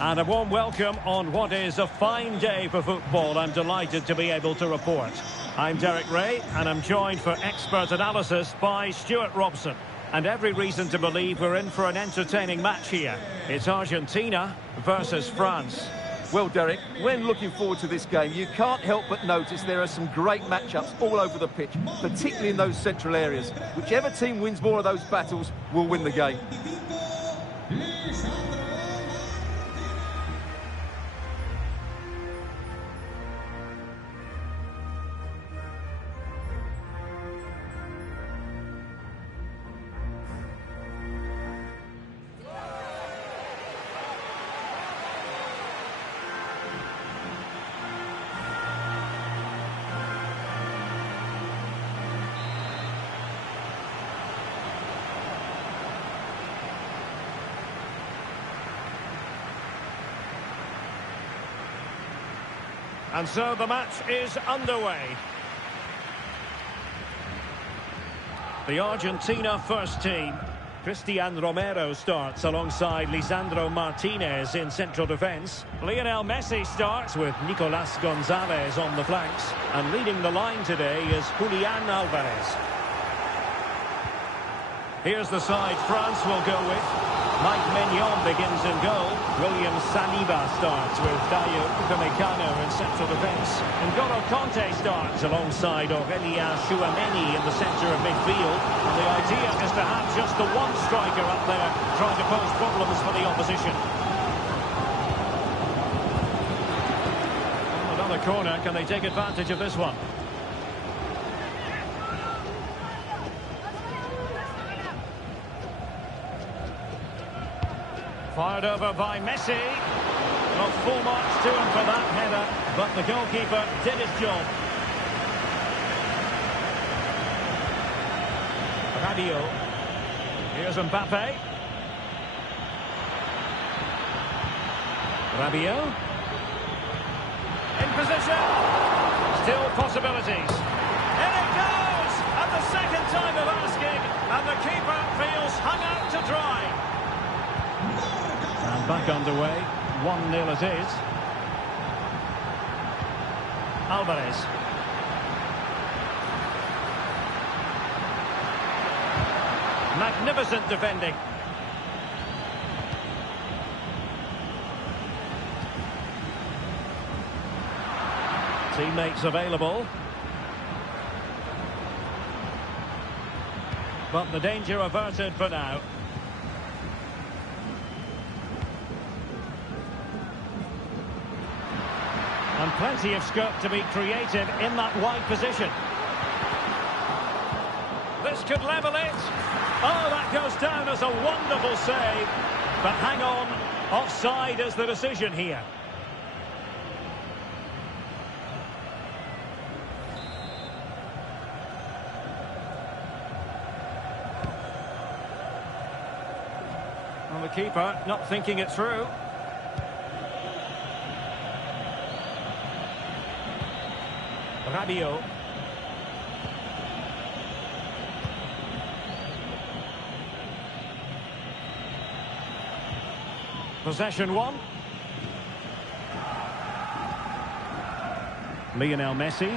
And a warm welcome on what is a fine day for football. I'm delighted to be able to report. I'm Derek Ray, and I'm joined for expert analysis by Stuart Robson. And every reason to believe we're in for an entertaining match here. It's Argentina versus France. Well, Derek, when looking forward to this game, you can't help but notice there are some great matchups all over the pitch, particularly in those central areas. Whichever team wins more of those battles will win the game. And so the match is underway. The Argentina first team. Cristian Romero starts alongside Lisandro Martinez in central defence. Lionel Messi starts with Nicolas Gonzalez on the flanks. And leading the line today is Julian Alvarez. Here's the side France will go with. Mike Maignan begins in goal. William Saliba starts with Dayo Upamecano in central defence. N'Golo Kanté starts alongside Aurelien Chouameni in the centre of midfield. And the idea is to have just the one striker up there trying to pose problems for the opposition. Another corner. Can they take advantage of this one? Fired over by Messi. Well, full marks to him for that header, but the goalkeeper did his job. Rabiot. Here's Mbappe. Rabiot. In position. Still possibilities. In it goes! At the second time of asking, and the keeper feels hung out to dry. And back underway, 1-0 it is. Alvarez. Magnificent defending. Teammates available. But the danger averted for now. And plenty of scope to be created in that wide position. This could level it. Oh, that goes down as a wonderful save. But hang on, offside is the decision here. Well, the keeper not thinking it through. Rabiot. Possession one. Lionel Messi.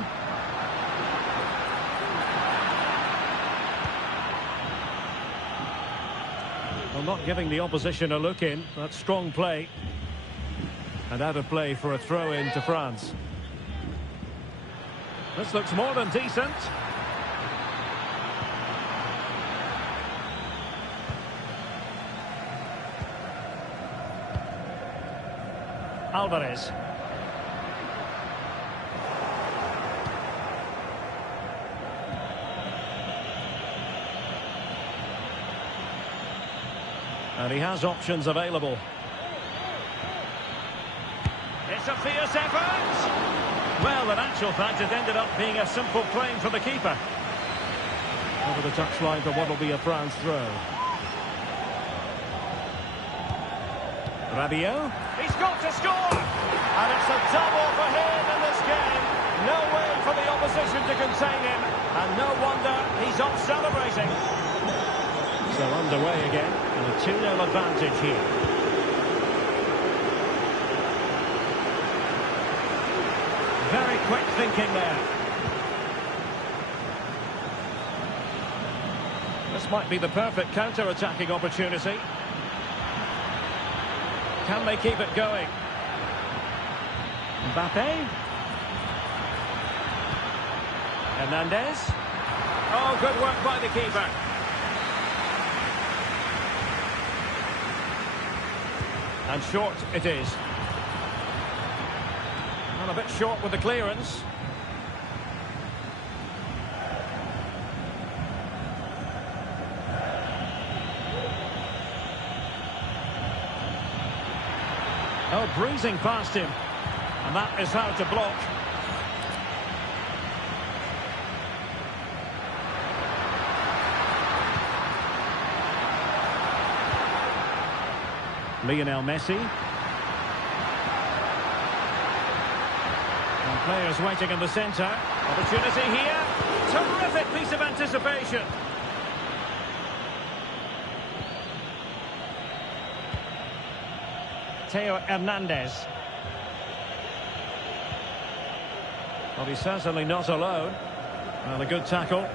Well, not giving the opposition a look in. That's strong play. And out of play for a throw-in to France. This looks more than decent. Alvarez. And he has options available. It's a fierce effort! Well, in actual fact, it ended up being a simple claim for the keeper. Over the touchline for what will be a France throw. Rabiot. He's got to score! And it's a double for him in this game. No way for the opposition to contain him. And no wonder he's off celebrating. So underway again, and a 2-0 advantage here. quick thinking there. This might be the perfect counter-attacking opportunity. Can they keep it going? Mbappe. Hernandez. Oh, good work by the keeper. And short it is. Well, a bit short with the clearance. Oh, breezing past him. And that is how to block. Lionel Messi. And players waiting in the centre. Opportunity here. Terrific piece of anticipation. Theo Hernandez. Well, he's certainly not alone. Well, a good tackle.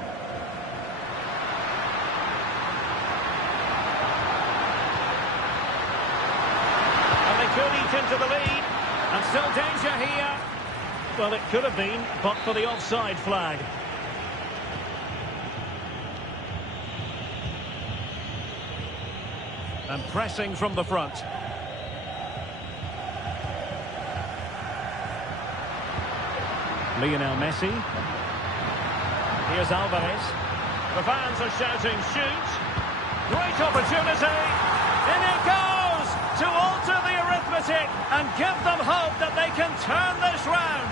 And they could eat into the lead. And still danger here. Well, it could have been, but for the offside flag. And pressing from the front. Lionel Messi. Here's Alvarez. The fans are shouting, shoot! Great opportunity! In it goes! To alter the arithmetic and give them hope that they can turn this round!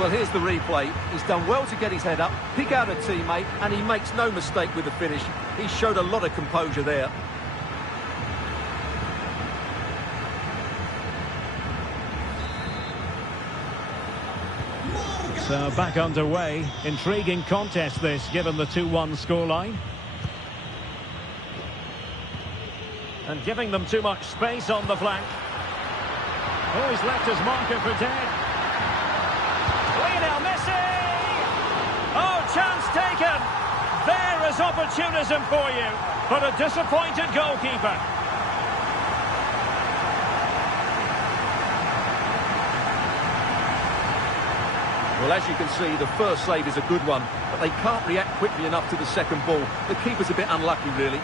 Well, here's the replay. He's done well to get his head up, pick out a teammate, and he makes no mistake with the finish. He showed a lot of composure there. So back underway. Intriguing contest this, given the 2-1 scoreline. And giving them too much space on the flank. Oh, he's left his marker for dead. Lionel Messi! Oh, chance taken! There is opportunism for you, but a disappointed goalkeeper. Well, as you can see, the first save is a good one, but they can't react quickly enough to the second ball. The keeper's a bit unlucky, really.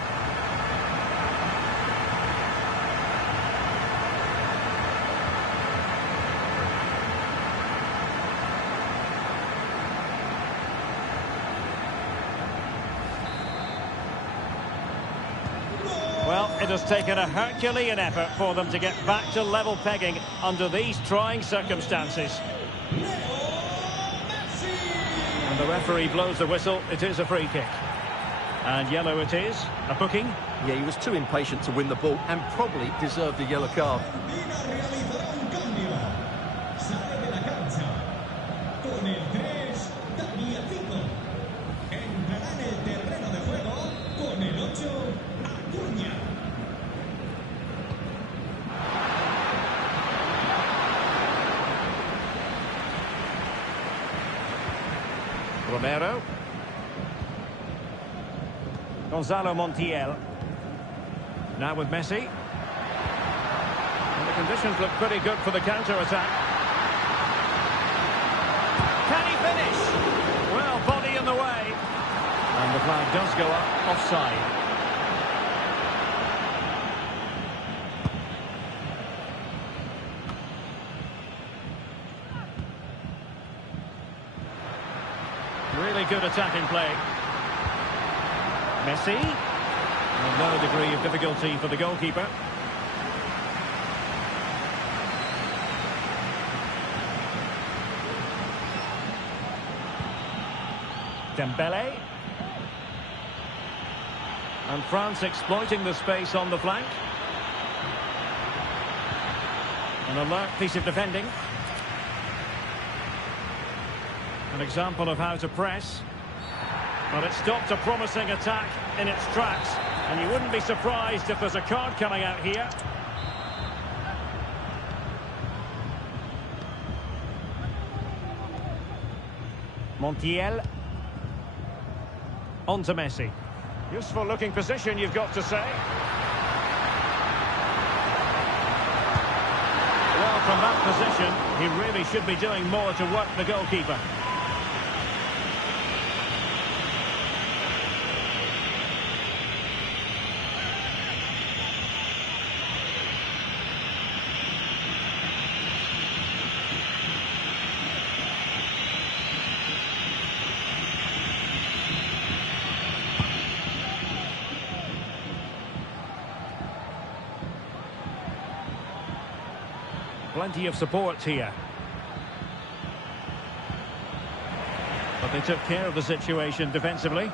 Well, it has taken a Herculean effort for them to get back to level pegging under these trying circumstances. And the referee blows the whistle. It is a free kick. And yellow it is. A booking. Yeah, he was too impatient to win the ball and probably deserved a yellow card. Romero. Gonzalo Montiel. Now with Messi. And the conditions look pretty good for the counter-attack. Can he finish? Well, body in the way. And the flag does go up offside. Really good attacking play. Messi. And no degree of difficulty for the goalkeeper. Dembele. And France exploiting the space on the flank. An alert piece of defending. An example of how to press. But it stopped a promising attack in its tracks. And you wouldn't be surprised if there's a card coming out here. Montiel. On to Messi. Useful looking position, you've got to say. Well, from that position, he really should be doing more to work the goalkeeper. Plenty of support here. But they took care of the situation defensively.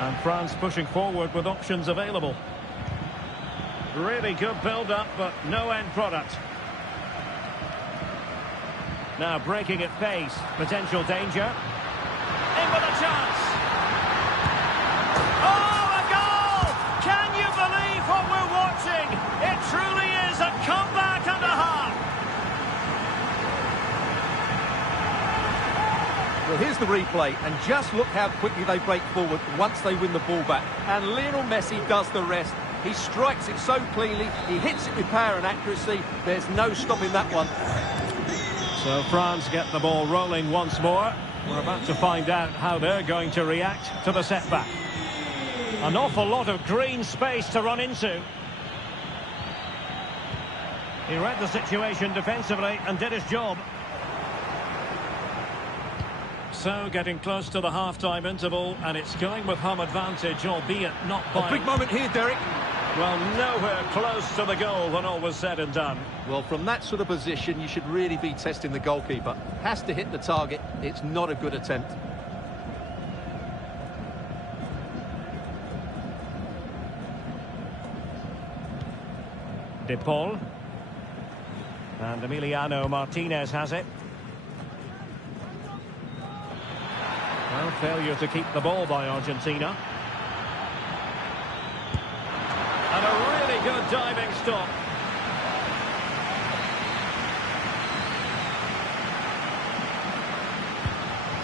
And France pushing forward with options available. Really good build-up, but no end product. Now breaking at pace. Potential danger. In with a chance. What we're watching, it truly is a comeback and a half. Well, here's the replay, and just look how quickly they break forward once they win the ball back. And Lionel Messi does the rest. He strikes it so cleanly, he hits it with power and accuracy. There's no stopping that one. So France get the ball rolling once more. We're about to find out how they're going to react to the setback. An awful lot of green space to run into. He read the situation defensively and did his job. So getting close to the half-time interval, and it's going with home advantage, albeit not by... A big moment here, Derek. Well, nowhere close to the goal when all was said and done. Well, from that sort of position, you should really be testing the goalkeeper. Has to hit the target. It's not a good attempt. De Paul. And Emiliano Martinez has it. Well, failure to keep the ball by Argentina. And a really good diving stop.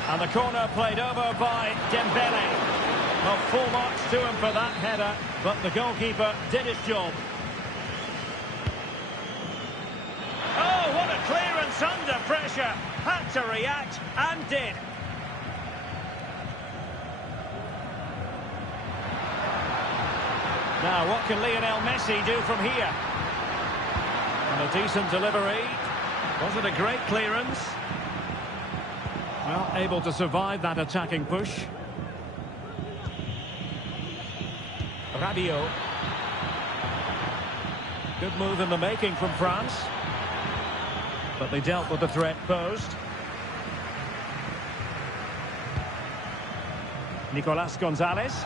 And the corner played over by Dembele. Well, full marks to him for that header, but the goalkeeper did his job. Oh, what a clearance under pressure. Had to react and did. Now, what can Lionel Messi do from here? And a decent delivery. Was it a great clearance? Well, able to survive that attacking push. Rabiot. Good move in the making from France. But they dealt with the threat posed. Nicolas Gonzalez.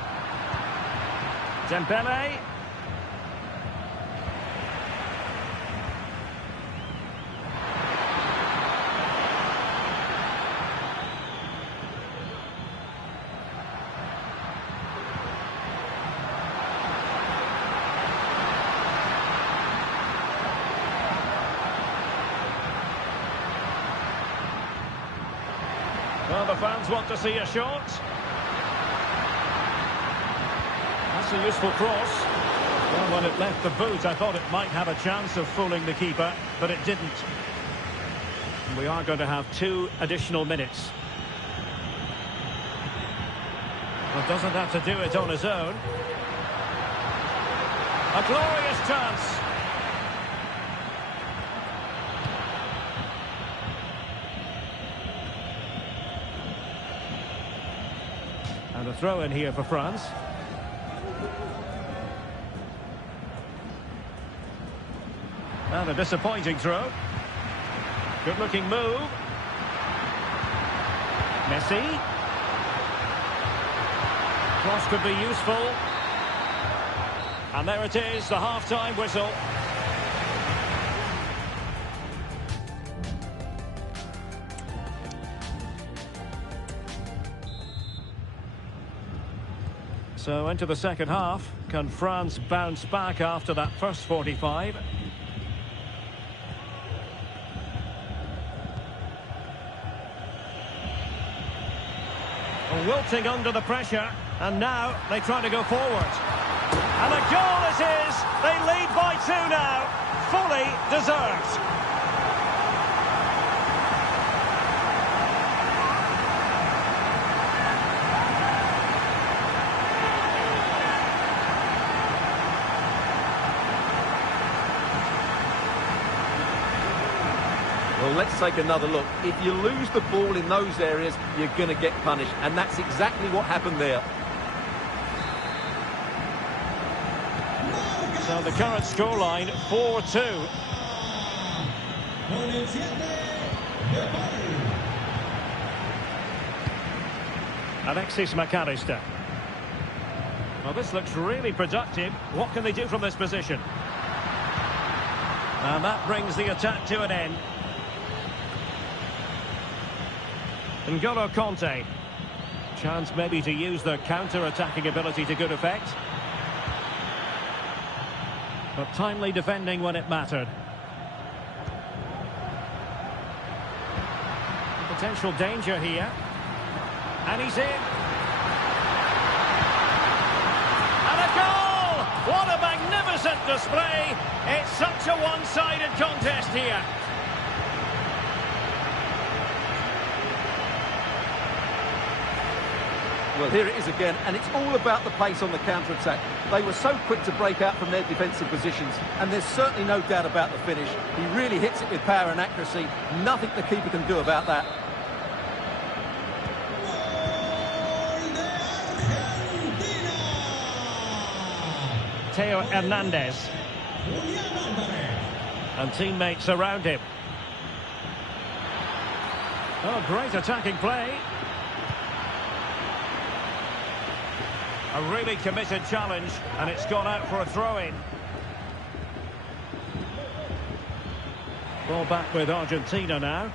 Dembele. Well, the fans want to see a shot. That's a useful cross. Well, when it left the boot, I thought it might have a chance of fooling the keeper, but it didn't. And we are going to have 2 additional minutes. Well, doesn't have to do it on his own. A glorious chance. And a throw in here for France. And a disappointing throw. Good looking move. Messi. Cross could be useful. And there it is, the half-time whistle. So into the second half. Can France bounce back after that first 45? Wilting under the pressure, and now they try to go forward. And a goal is his. They lead by 2 now. Fully deserved. Well, let's take another look. If you lose the ball in those areas, you're going to get punished. And that's exactly what happened there. So the current scoreline, 4-2. Alexis McAllister. Well, this looks really productive. What can they do from this position? And that brings the attack to an end. N'Golo Conte. Chance maybe to use their counter-attacking ability to good effect. But timely defending when it mattered. Potential danger here. And he's in. And a goal! What a magnificent display! It's such a one-sided contest here. Well, here it is again, and it's all about the pace on the counter-attack. They were so quick to break out from their defensive positions, and there's certainly no doubt about the finish. He really hits it with power and accuracy. Nothing the keeper can do about that. Theo Hernandez. And teammates around him. Oh, great attacking play. A really committed challenge, and it's gone out for a throw-in. Ball back with Argentina now.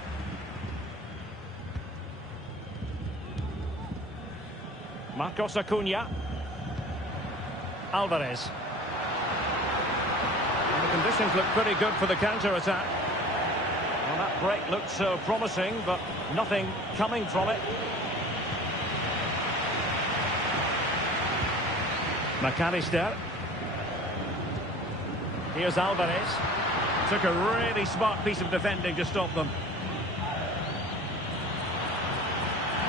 Marcos Acuna. Alvarez. And the conditions look pretty good for the counter-attack. Well, that break looked so promising, but nothing coming from it. McAllister. Here's Alvarez. Took a really smart piece of defending to stop them.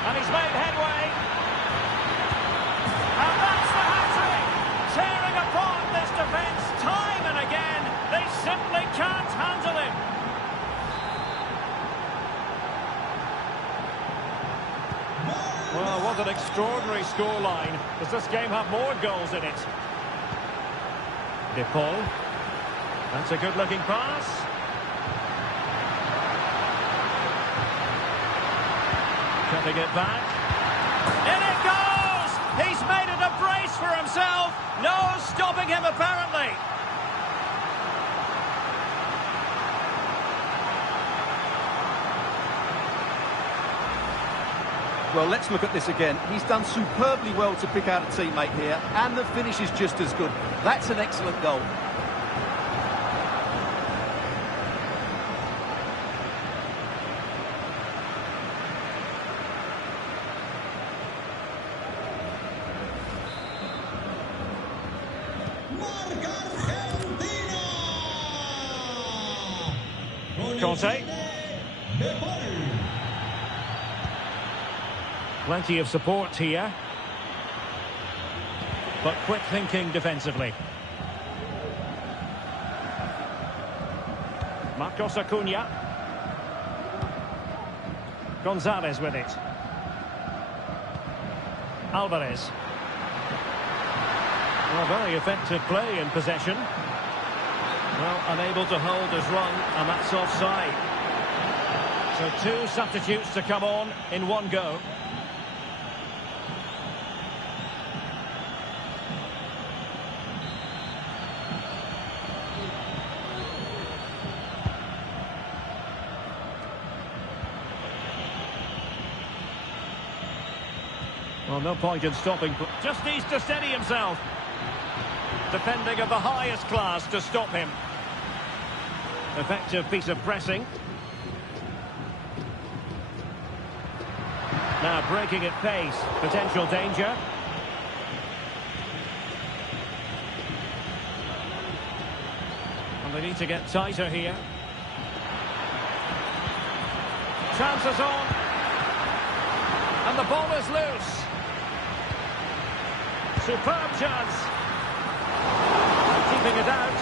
And he's made headway. And that's the hat-trick! Tearing apart this defence time and again. They simply can't handle him. Well, what an extraordinary scoreline. Does this game have more goals in it? De Paul. That's a good-looking pass. Cutting it back. In it goes! He's made it a brace for himself. No stopping him, apparently. Well, let's look at this again. He's done superbly well to pick out a teammate here, and the finish is just as good. That's an excellent goal. Conte. Plenty of support here. But quick thinking defensively. Marcos Acuna. Gonzalez with it. Alvarez. Well, very effective play in possession. Well, unable to hold his run, and that's offside. So 2 substitutes to come on in one go. Well, no point in stopping. Just needs to steady himself. Defending of the highest class to stop him. Effective piece of pressing. Now breaking at pace. Potential danger. And they need to get tighter here. Chances on. And the ball is loose. Superb chance. Keeping it out.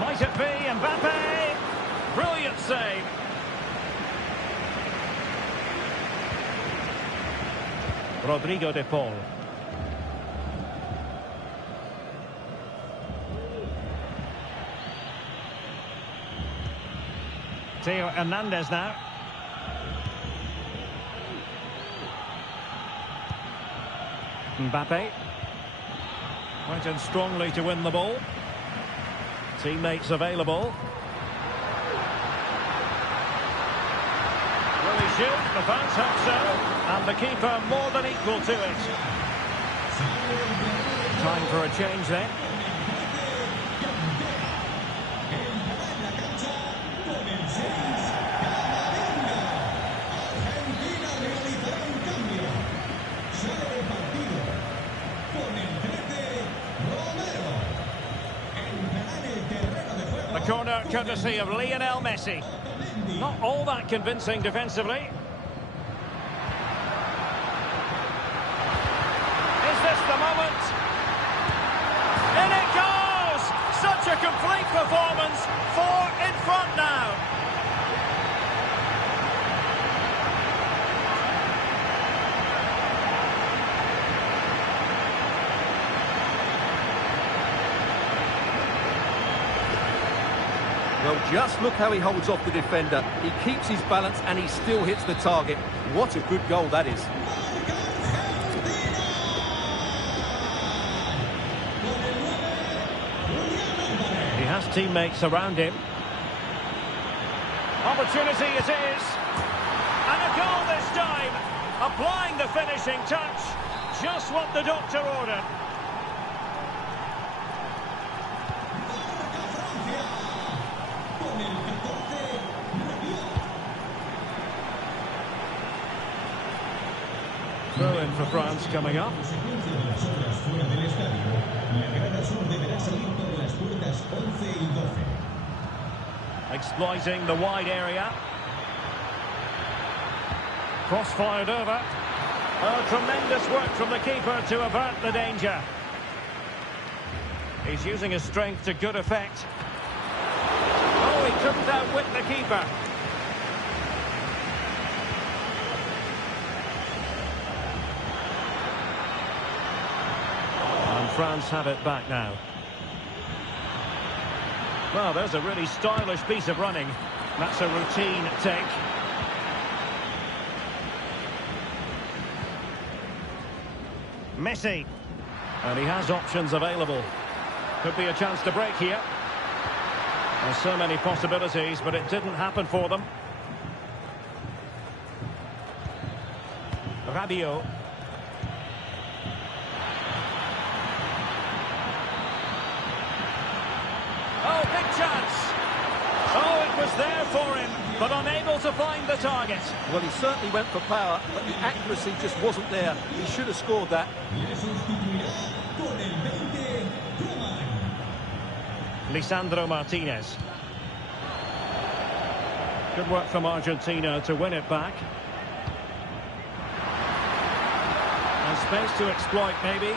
Might it be Mbappe? Brilliant save. Rodrigo de Paul. Theo Hernandez now. Mbappe. Went in strongly to win the ball. Teammates available. Will he shoot? The fans hope so. And the keeper more than equal to it. Time for a change then. The corner courtesy of Lionel Messi. Not all that convincing defensively. Is this the moment? In it goes! Such a complete performance. 4 in front now. Well, just look how he holds off the defender. He keeps his balance and he still hits the target. What a good goal that is. He has teammates around him. Opportunity it is. And a goal this time. Applying the finishing touch. Just what the doctor ordered. Throw in for France coming up. Exploiting the wide area. Cross-fired over. Oh, tremendous work from the keeper to avert the danger. He's using his strength to good effect. Oh, he couldn't outwit the keeper. France have it back now. Well, there's a really stylish piece of running. That's a routine take. Messi. And he has options available. Could be a chance to break here. There's so many possibilities, but it didn't happen for them. Rabiot. Oh, big chance. Oh, it was there for him, but unable to find the target. Well, he certainly went for power, but the accuracy just wasn't there. He should have scored that. Lisandro Martinez. Good work from Argentina to win it back. And space to exploit, maybe.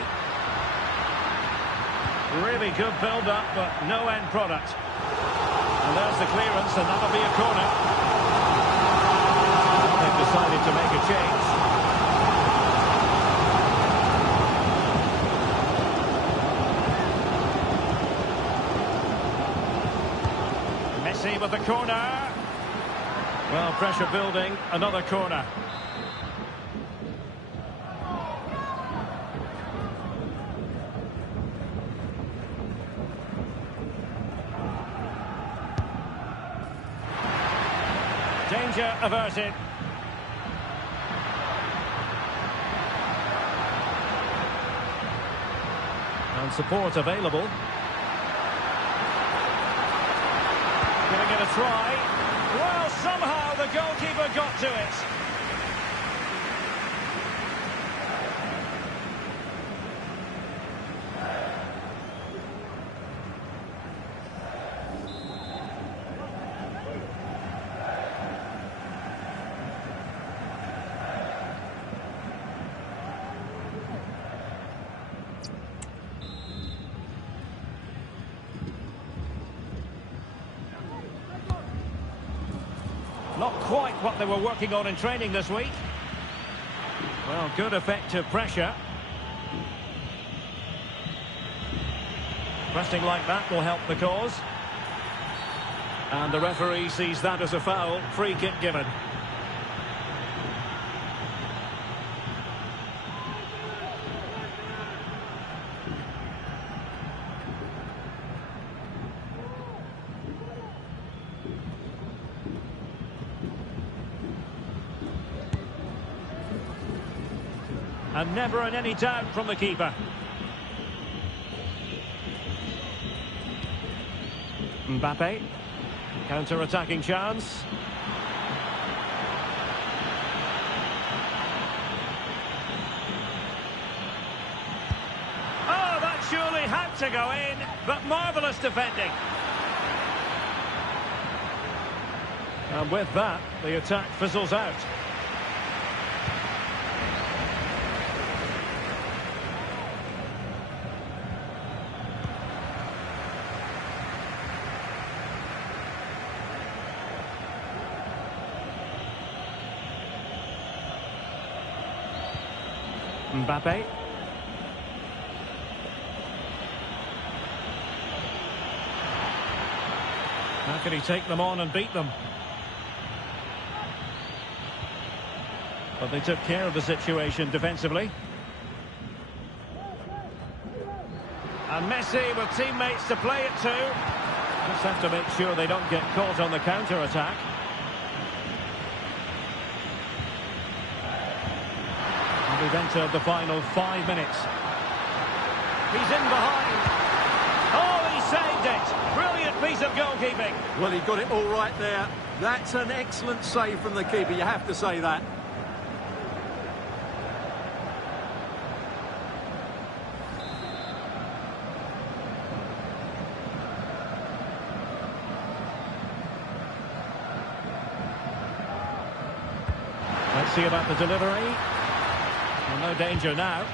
Really good build-up, but no end product. And there's the clearance, and that'll be a corner. They've decided to make a change. Messi with the corner. Well, pressure building, another corner. Danger averted. And support available. Giving it a try. Well, somehow the goalkeeper got to it. Not quite what they were working on in training this week. Well, good effective pressure. Pressing like that will help the cause. And the referee sees that as a foul. Free kick given. And never in any doubt from the keeper. Mbappe. Counter-attacking chance. Oh, that surely had to go in, but marvellous defending. And with that, the attack fizzles out. Mbappe. How can he take them on and beat them? But they took care of the situation defensively. And Messi with teammates to play it to. Just have to make sure they don't get caught on the counter-attack. We've entered the final 5 minutes. He's in behind. Oh, he saved it. Brilliant piece of goalkeeping. Well, he got it all right there. That's an excellent save from the keeper, you have to say that. Let's see about the delivery. Well, no danger now.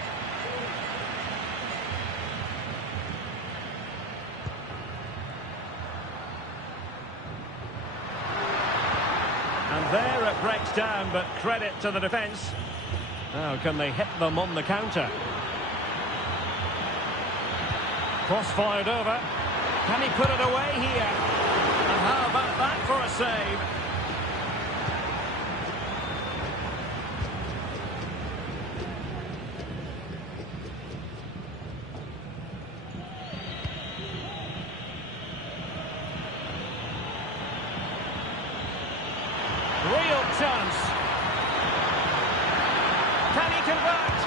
And there it breaks down, but credit to the defence. Now, can they hit them on the counter? Cross fired over. Can he put it away here? And how about that for a save? Real chance. Can he convert?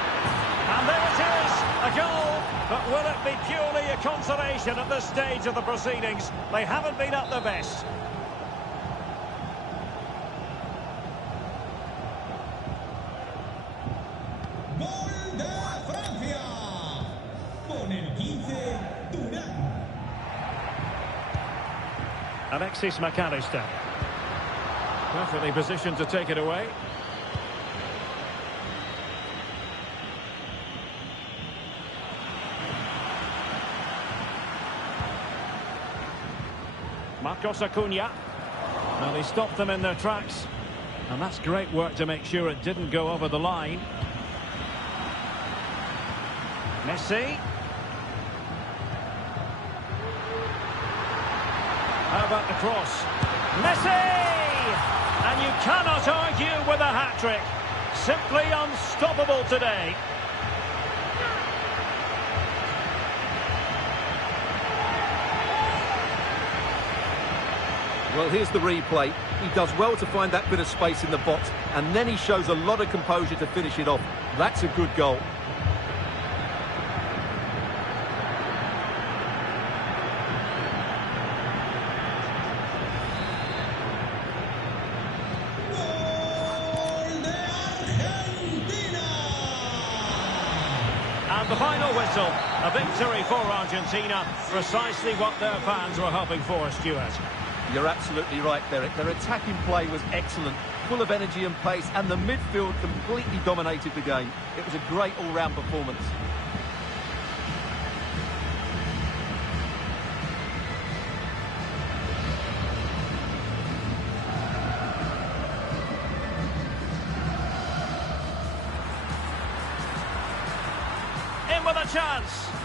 And there it is, a goal. But will it be purely a consolation at this stage of the proceedings? They haven't been at their best. Gol de Francia. Con el 15, Durán. Alexis McAllister. Perfectly positioned to take it away. Marcos Acuna. Now they stopped them in their tracks. And that's great work to make sure it didn't go over the line. Messi. How about the cross? Messi! And you cannot argue with a hat-trick. Simply unstoppable today. Well, here's the replay. He does well to find that bit of space in the box, and then he shows a lot of composure to finish it off. That's a good goal. And the final whistle, a victory for Argentina, precisely what their fans were hoping for, Stuart. You're absolutely right, Derek. Their attacking play was excellent, full of energy and pace, and the midfield completely dominated the game. It was a great all-round performance. In with a chance.